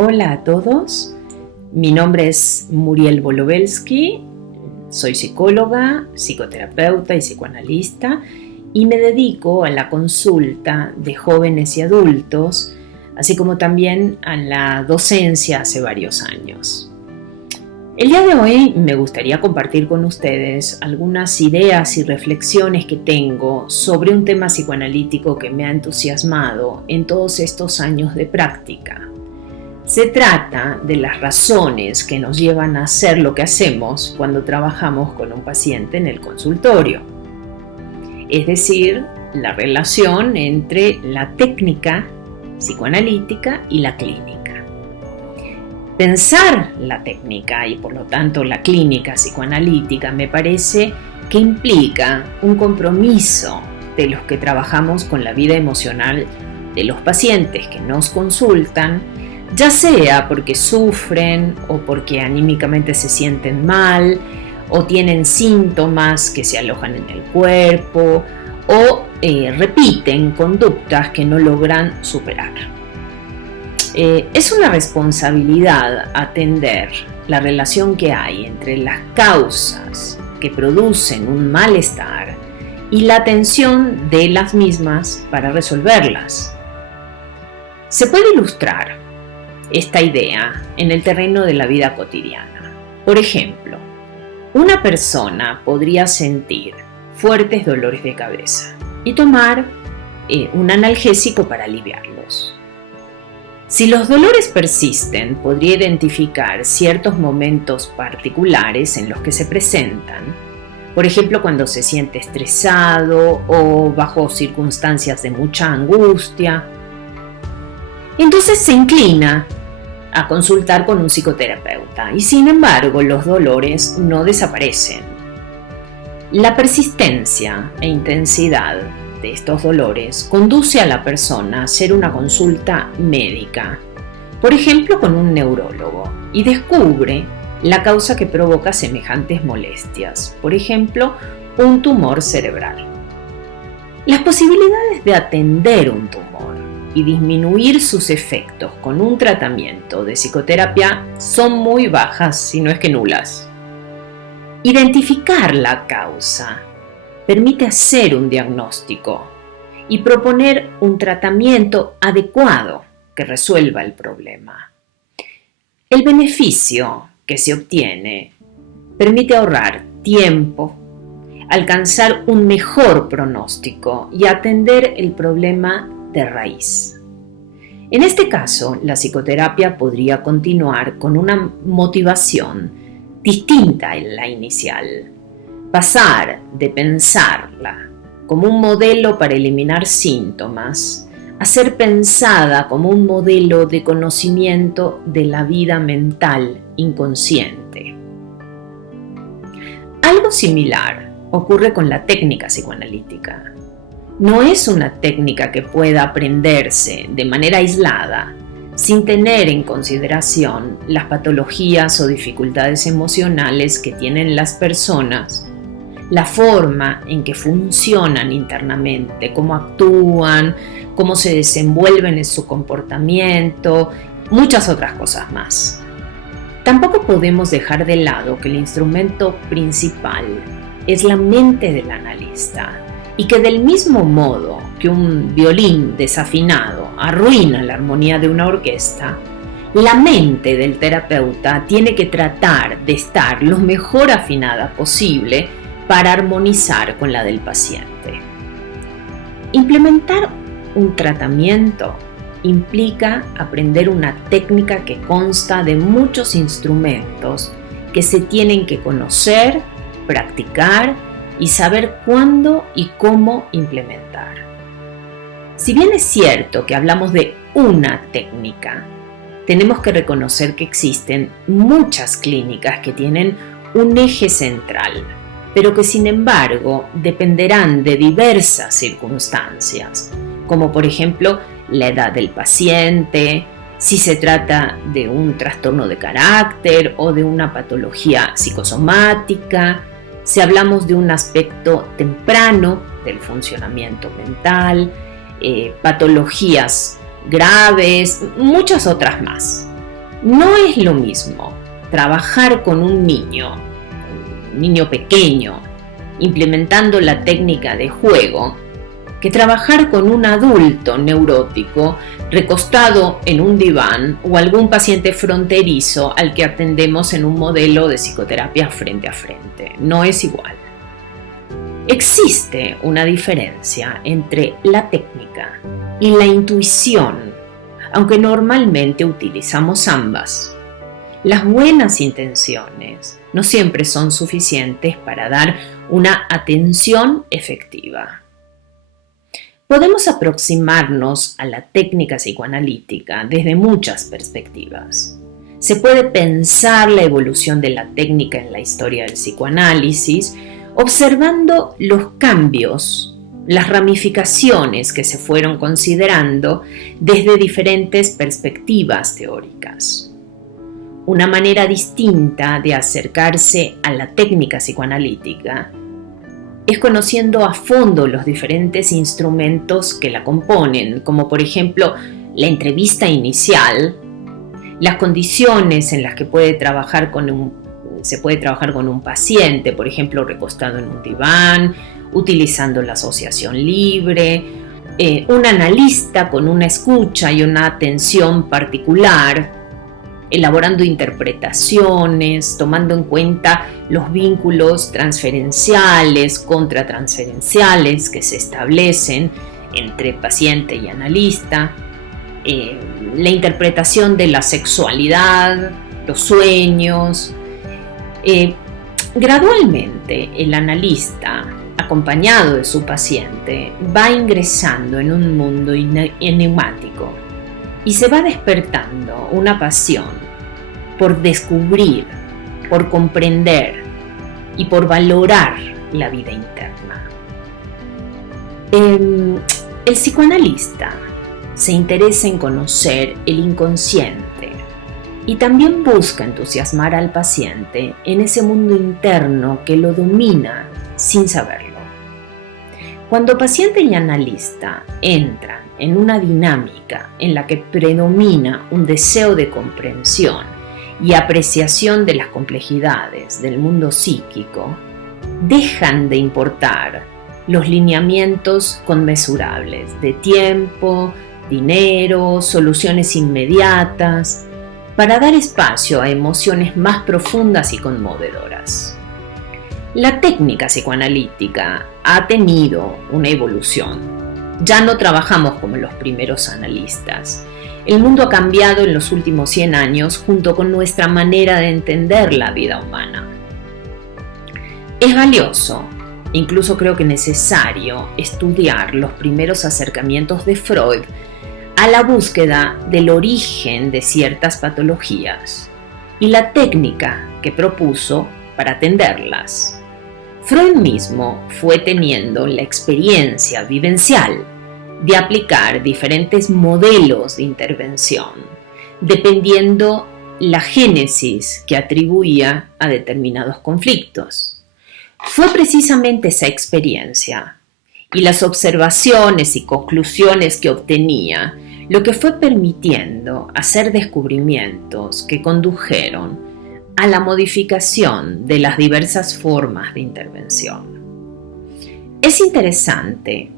Hola a todos, mi nombre es Muriel Bolobelsky, soy psicóloga, psicoterapeuta y psicoanalista y me dedico a la consulta de jóvenes y adultos, así como también a la docencia hace varios años. El día de hoy me gustaría compartir con ustedes algunas ideas y reflexiones que tengo sobre un tema psicoanalítico que me ha entusiasmado en todos estos años de práctica. Se trata de las razones que nos llevan a hacer lo que hacemos cuando trabajamos con un paciente en el consultorio. Es decir, la relación entre la técnica psicoanalítica y la clínica. Pensar la técnica y por lo tanto la clínica psicoanalítica me parece que implica un compromiso de los que trabajamos con la vida emocional de los pacientes que nos consultan, ya sea porque sufren o porque anímicamente se sienten mal o tienen síntomas que se alojan en el cuerpo o repiten conductas que no logran superar. Es una responsabilidad atender la relación que hay entre las causas que producen un malestar y la atención de las mismas para resolverlas. Se puede ilustrar esta idea en el terreno de la vida cotidiana. Por ejemplo, una persona podría sentir fuertes dolores de cabeza y tomar un analgésico para aliviarlos. Si los dolores persisten, podría identificar ciertos momentos particulares en los que se presentan, por ejemplo, cuando se siente estresado o bajo circunstancias de mucha angustia. Entonces se inclina a consultar con un psicoterapeuta y sin embargo los dolores no desaparecen. La persistencia e intensidad de estos dolores conduce a la persona a hacer una consulta médica, por ejemplo con un neurólogo, y descubre la causa que provoca semejantes molestias, por ejemplo un tumor cerebral. Las posibilidades de atender un tumor y disminuir sus efectos con un tratamiento de psicoterapia son muy bajas, si no es que nulas. Identificar la causa permite hacer un diagnóstico y proponer un tratamiento adecuado que resuelva el problema. El beneficio que se obtiene permite ahorrar tiempo, alcanzar un mejor pronóstico y atender el problema de raíz. En este caso, la psicoterapia podría continuar con una motivación distinta a la inicial. Pasar de pensarla como un modelo para eliminar síntomas a ser pensada como un modelo de conocimiento de la vida mental inconsciente. Algo similar ocurre con la técnica psicoanalítica. No es una técnica que pueda aprenderse de manera aislada, sin tener en consideración las patologías o dificultades emocionales que tienen las personas, la forma en que funcionan internamente, cómo actúan, cómo se desenvuelven en su comportamiento, muchas otras cosas más. Tampoco podemos dejar de lado que el instrumento principal es la mente del analista, y que del mismo modo que un violín desafinado arruina la armonía de una orquesta, la mente del terapeuta tiene que tratar de estar lo mejor afinada posible para armonizar con la del paciente. Implementar un tratamiento implica aprender una técnica que consta de muchos instrumentos que se tienen que conocer, practicar y saber cuándo y cómo implementar. Si bien es cierto que hablamos de una técnica, tenemos que reconocer que existen muchas clínicas que tienen un eje central, pero que sin embargo dependerán de diversas circunstancias, como por ejemplo la edad del paciente, si se trata de un trastorno de carácter o de una patología psicosomática, si hablamos de un aspecto temprano del funcionamiento mental, patologías graves, muchas otras más. No es lo mismo trabajar con un niño pequeño, implementando la técnica de juego, que trabajar con un adulto neurótico recostado en un diván o algún paciente fronterizo al que atendemos en un modelo de psicoterapia frente a frente. No es igual. Existe una diferencia entre la técnica y la intuición, aunque normalmente utilizamos ambas. Las buenas intenciones no siempre son suficientes para dar una atención efectiva. Podemos aproximarnos a la técnica psicoanalítica desde muchas perspectivas. Se puede pensar la evolución de la técnica en la historia del psicoanálisis, observando los cambios, las ramificaciones que se fueron considerando desde diferentes perspectivas teóricas. Una manera distinta de acercarse a la técnica psicoanalítica es conociendo a fondo los diferentes instrumentos que la componen, como por ejemplo la entrevista inicial, las condiciones en las que se puede trabajar con un paciente, por ejemplo recostado en un diván, utilizando la asociación libre, un analista con una escucha y una atención particular, elaborando interpretaciones, tomando en cuenta los vínculos transferenciales, contratransferenciales que se establecen entre paciente y analista, la interpretación de la sexualidad, los sueños. Gradualmente el analista, acompañado de su paciente, va ingresando en un mundo enigmático y se va despertando una pasión por descubrir, por comprender y por valorar la vida interna. El psicoanalista se interesa en conocer el inconsciente y también busca entusiasmar al paciente en ese mundo interno que lo domina sin saberlo. Cuando paciente y analista entran en una dinámica en la que predomina un deseo de comprensión y apreciación de las complejidades del mundo psíquico, dejan de importar los lineamientos conmesurables de tiempo, dinero, soluciones inmediatas, para dar espacio a emociones más profundas y conmovedoras. La técnica psicoanalítica ha tenido una evolución. Ya no trabajamos como los primeros analistas. El mundo ha cambiado en los últimos 100 años junto con nuestra manera de entender la vida humana. Es valioso, incluso creo que necesario, estudiar los primeros acercamientos de Freud a la búsqueda del origen de ciertas patologías y la técnica que propuso para atenderlas. Freud mismo fue teniendo la experiencia vivencial de aplicar diferentes modelos de intervención, dependiendo la génesis que atribuía a determinados conflictos. Fue precisamente esa experiencia y las observaciones y conclusiones que obtenía lo que fue permitiendo hacer descubrimientos que condujeron a la modificación de las diversas formas de intervención. Es interesante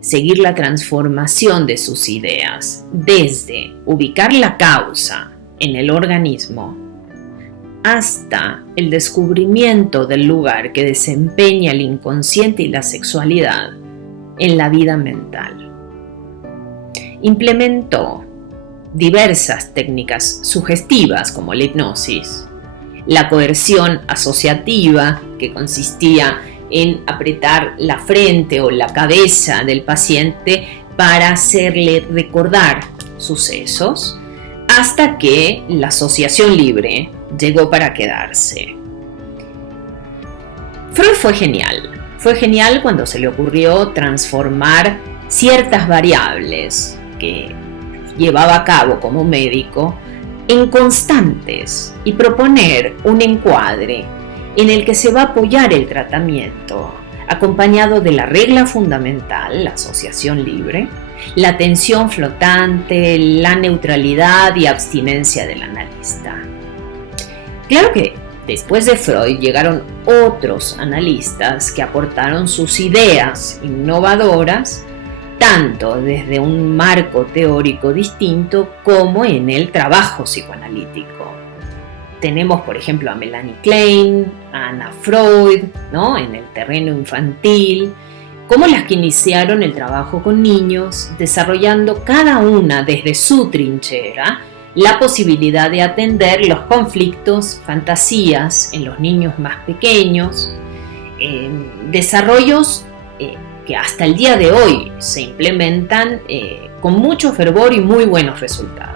seguir la transformación de sus ideas desde ubicar la causa en el organismo hasta el descubrimiento del lugar que desempeña el inconsciente y la sexualidad en la vida mental. Implementó diversas técnicas sugestivas como la hipnosis, la coerción asociativa, que consistía en apretar la frente o la cabeza del paciente para hacerle recordar sucesos, hasta que la asociación libre llegó para quedarse. Freud fue genial cuando se le ocurrió transformar ciertas variables que llevaba a cabo como médico en constantes y proponer un encuadre en el que se va a apoyar el tratamiento, acompañado de la regla fundamental, la asociación libre, la atención flotante, la neutralidad y abstinencia del analista. Claro que después de Freud llegaron otros analistas que aportaron sus ideas innovadoras, tanto desde un marco teórico distinto como en el trabajo psicoanalítico. Tenemos, por ejemplo, a Melanie Klein, a Anna Freud, ¿no?, en el terreno infantil, como las que iniciaron el trabajo con niños, desarrollando cada una desde su trinchera la posibilidad de atender los conflictos, fantasías en los niños más pequeños, desarrollos que hasta el día de hoy se implementan con mucho fervor y muy buenos resultados.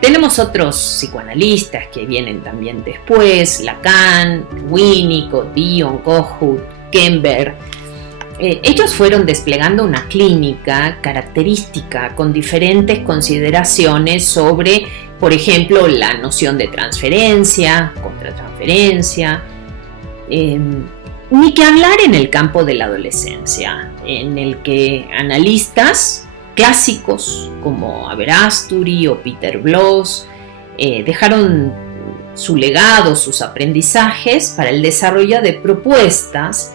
Tenemos otros psicoanalistas que vienen también después: Lacan, Winnicott, Bion, Kohut, Kemper. Ellos fueron desplegando una clínica característica con diferentes consideraciones sobre, por ejemplo, la noción de transferencia, contratransferencia, ni que hablar en el campo de la adolescencia, en el que analistas clásicos como Aberasturi o Peter Bloss dejaron su legado, sus aprendizajes para el desarrollo de propuestas,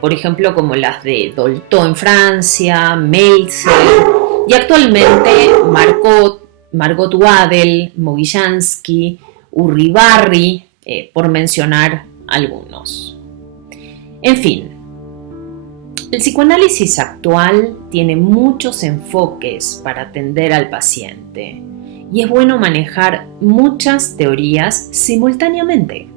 por ejemplo, como las de Dolto en Francia, Meltzer y actualmente Margot Waddell, Mogillansky, Uribarri, por mencionar algunos. En fin, el psicoanálisis actual tiene muchos enfoques para atender al paciente y es bueno manejar muchas teorías simultáneamente.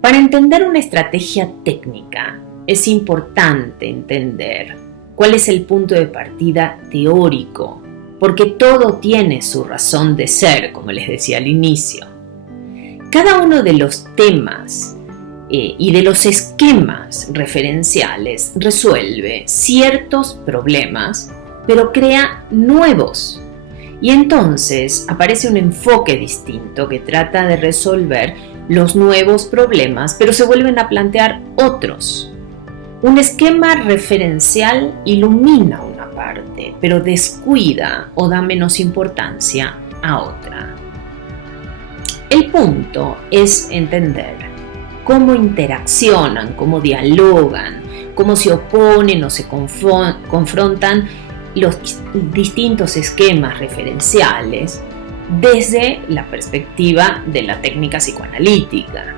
Para entender una estrategia técnica es importante entender cuál es el punto de partida teórico, porque todo tiene su razón de ser, como les decía al inicio. Cada uno de los temas y de los esquemas referenciales resuelve ciertos problemas, pero crea nuevos. Y entonces aparece un enfoque distinto que trata de resolver los nuevos problemas, pero se vuelven a plantear otros. Un esquema referencial ilumina una parte, pero descuida o da menos importancia a otra. El punto es entender cómo interaccionan, cómo dialogan, cómo se oponen o se confrontan los distintos esquemas referenciales desde la perspectiva de la técnica psicoanalítica.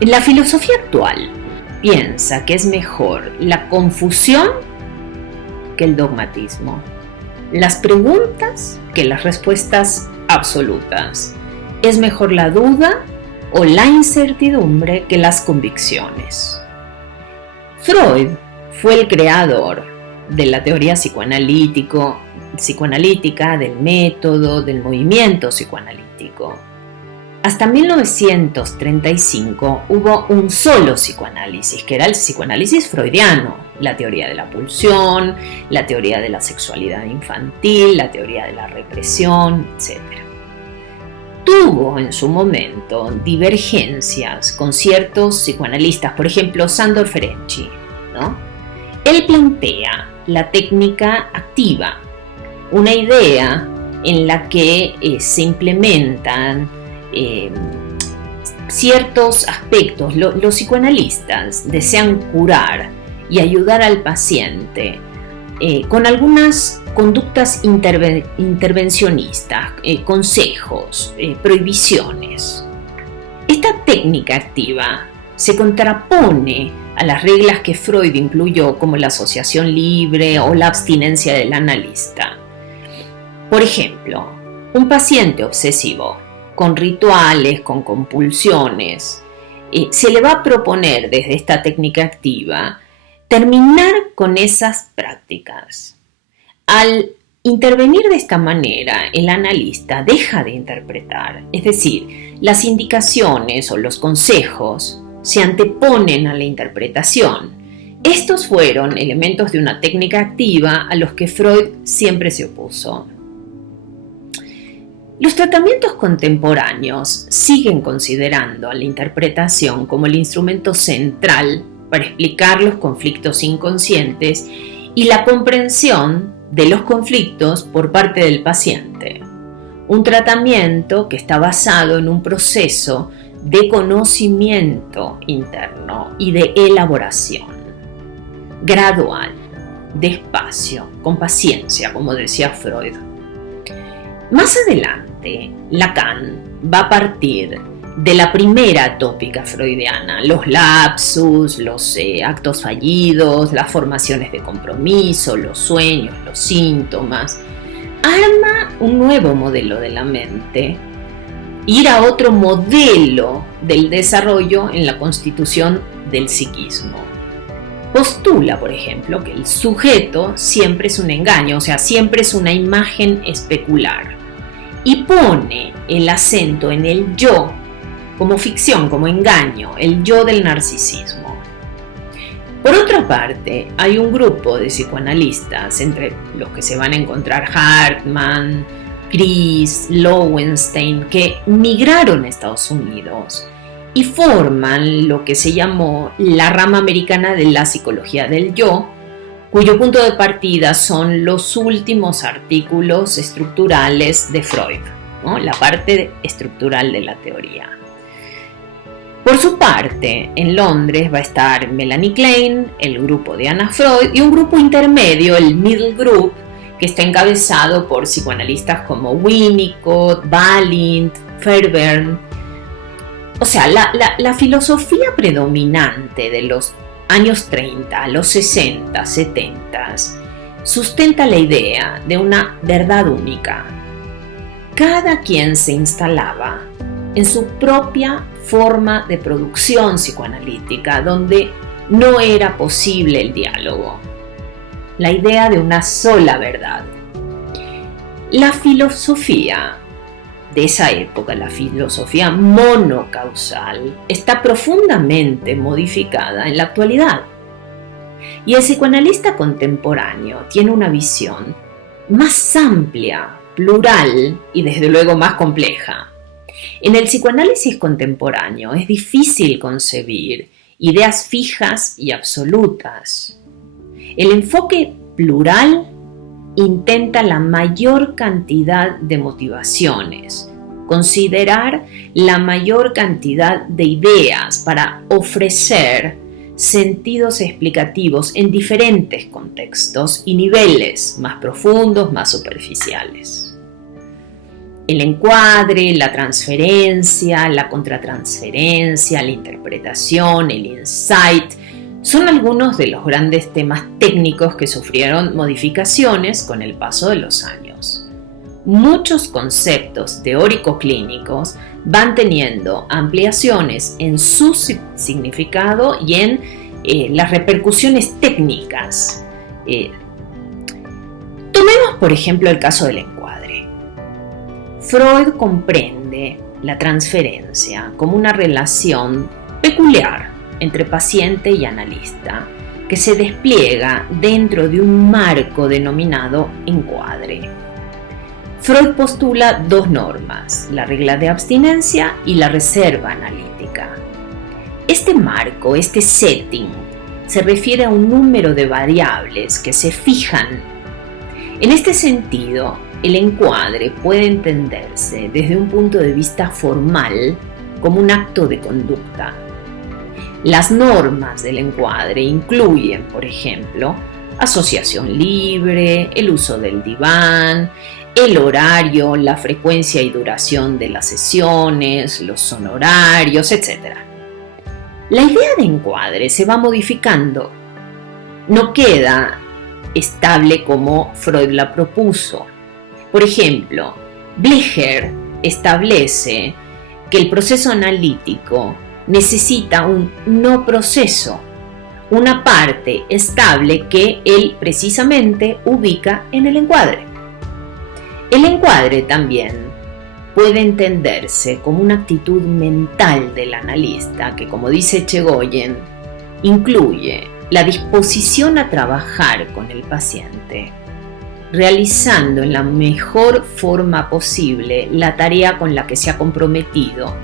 La filosofía actual piensa que es mejor la confusión que el dogmatismo, las preguntas que las respuestas absolutas. Es mejor la duda o la incertidumbre que las convicciones. Freud fue el creador de la teoría psicoanalítica, del método, del movimiento psicoanalítico. Hasta 1935 hubo un solo psicoanálisis, que era el psicoanálisis freudiano, la teoría de la pulsión, la teoría de la sexualidad infantil, la teoría de la represión, etc. Tuvo en su momento divergencias con ciertos psicoanalistas, por ejemplo Sándor Ferenczi, ¿no? Él plantea la técnica activa, una idea en la que se implementan ciertos aspectos. Los psicoanalistas desean curar y ayudar al paciente con algunas conductas intervencionistas, consejos, prohibiciones. Esta técnica activa se contrapone a las reglas que Freud incluyó, como la asociación libre o la abstinencia del analista. Por ejemplo, un paciente obsesivo con rituales, con compulsiones, se le va a proponer desde esta técnica activa terminar con esas prácticas. Al intervenir de esta manera, el analista deja de interpretar, es decir, las indicaciones o los consejos se anteponen a la interpretación. Estos fueron elementos de una técnica activa a los que Freud siempre se opuso. Los tratamientos contemporáneos siguen considerando a la interpretación como el instrumento central para explicar los conflictos inconscientes y la comprensión de los conflictos por parte del paciente. Un tratamiento que está basado en un proceso de conocimiento interno y de elaboración. Gradual, despacio, con paciencia, como decía Freud. Más adelante, Lacan va a partir de la primera tópica freudiana, los lapsus, los actos fallidos, las formaciones de compromiso, los sueños, los síntomas. Arma un nuevo modelo de la mente, ir a otro modelo del desarrollo en la constitución del psiquismo. Postula, por ejemplo, que el sujeto siempre es un engaño, o sea, siempre es una imagen especular, y pone el acento en el yo como ficción, como engaño, el yo del narcisismo. Por otra parte, hay un grupo de psicoanalistas, entre los que se van a encontrar Hartman, Gris, Lowenstein, que migraron a Estados Unidos y forman lo que se llamó la rama americana de la psicología del yo, cuyo punto de partida son los últimos artículos estructurales de Freud, ¿no? La parte estructural de la teoría. Por su parte, en Londres va a estar Melanie Klein, el grupo de Anna Freud, y un grupo intermedio, el Middle Group, que está encabezado por psicoanalistas como Winnicott, Balint, Fairbairn. O sea, la filosofía predominante de los años 30, los 60, 70, sustenta la idea de una verdad única. Cada quien se instalaba en su propia forma de producción psicoanalítica, donde no era posible el diálogo. La idea de una sola verdad. La filosofía de esa época, la filosofía monocausal, está profundamente modificada en la actualidad. Y el psicoanalista contemporáneo tiene una visión más amplia, plural y desde luego más compleja. En el psicoanálisis contemporáneo es difícil concebir ideas fijas y absolutas. El enfoque plural intenta la mayor cantidad de motivaciones, considerar la mayor cantidad de ideas para ofrecer sentidos explicativos en diferentes contextos y niveles más profundos, más superficiales. El encuadre, la transferencia, la contratransferencia, la interpretación, el insight, son algunos de los grandes temas técnicos que sufrieron modificaciones con el paso de los años. Muchos conceptos teórico-clínicos van teniendo ampliaciones en su significado y en las repercusiones técnicas. Tomemos, por ejemplo, el caso del encuadre. Freud comprende la transferencia como una relación peculiar entre paciente y analista, que se despliega dentro de un marco denominado encuadre. Freud postula dos normas, la regla de abstinencia y la reserva analítica. Este marco, este setting, se refiere a un número de variables que se fijan. En este sentido, el encuadre puede entenderse desde un punto de vista formal como un acto de conducta. Las normas del encuadre incluyen, por ejemplo, asociación libre, el uso del diván, el horario, la frecuencia y duración de las sesiones, los honorarios, etc. La idea de encuadre se va modificando. No queda estable como Freud la propuso. Por ejemplo, Blecher establece que el proceso analítico necesita un no proceso, una parte estable que él precisamente ubica en el encuadre. El encuadre también puede entenderse como una actitud mental del analista que, como dice Echegoyen, incluye la disposición a trabajar con el paciente, realizando en la mejor forma posible la tarea con la que se ha comprometido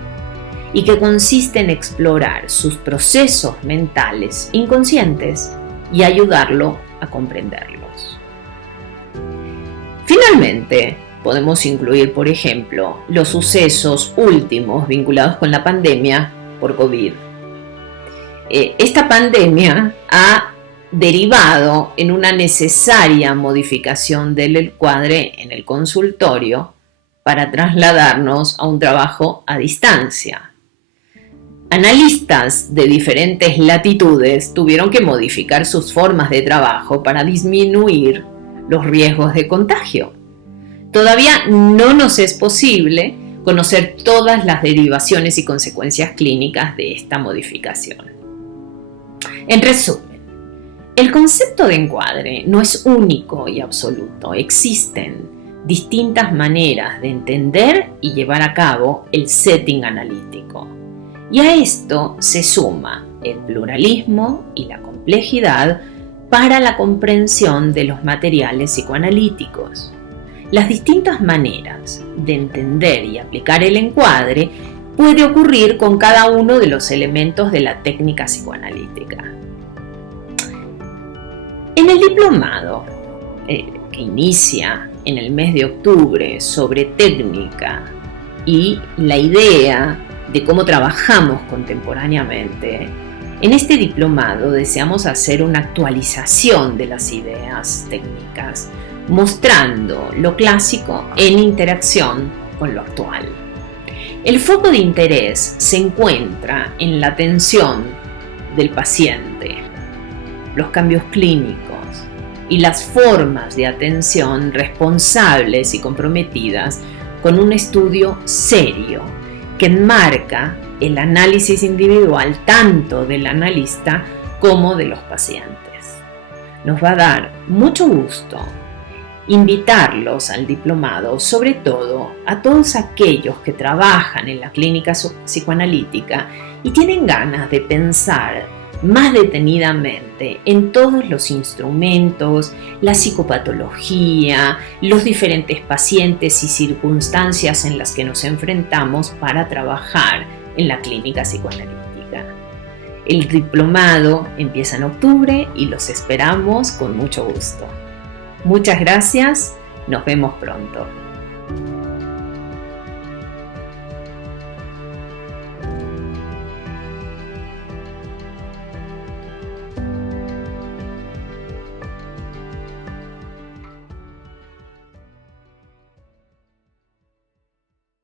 y que consiste en explorar sus procesos mentales inconscientes y ayudarlo a comprenderlos. Finalmente, podemos incluir, por ejemplo, los sucesos últimos vinculados con la pandemia por COVID. Esta pandemia ha derivado en una necesaria modificación del encuadre en el consultorio para trasladarnos a un trabajo a distancia. Analistas de diferentes latitudes tuvieron que modificar sus formas de trabajo para disminuir los riesgos de contagio. Todavía no nos es posible conocer todas las derivaciones y consecuencias clínicas de esta modificación. En resumen, el concepto de encuadre no es único y absoluto. Existen distintas maneras de entender y llevar a cabo el setting analítico. Y a esto se suma el pluralismo y la complejidad para la comprensión de los materiales psicoanalíticos. Las distintas maneras de entender y aplicar el encuadre puede ocurrir con cada uno de los elementos de la técnica psicoanalítica. En el diplomado, que inicia en el mes de octubre sobre técnica y la idea de cómo trabajamos contemporáneamente, en este diplomado deseamos hacer una actualización de las ideas técnicas, mostrando lo clásico en interacción con lo actual. El foco de interés se encuentra en la atención del paciente, los cambios clínicos y las formas de atención responsables y comprometidas con un estudio serio que enmarca el análisis individual tanto del analista como de los pacientes. Nos va a dar mucho gusto invitarlos al diplomado, sobre todo a todos aquellos que trabajan en la clínica psicoanalítica y tienen ganas de pensar más detenidamente en todos los instrumentos, la psicopatología, los diferentes pacientes y circunstancias en las que nos enfrentamos para trabajar en la clínica psicoanalítica. El diplomado empieza en octubre y los esperamos con mucho gusto. Muchas gracias, nos vemos pronto.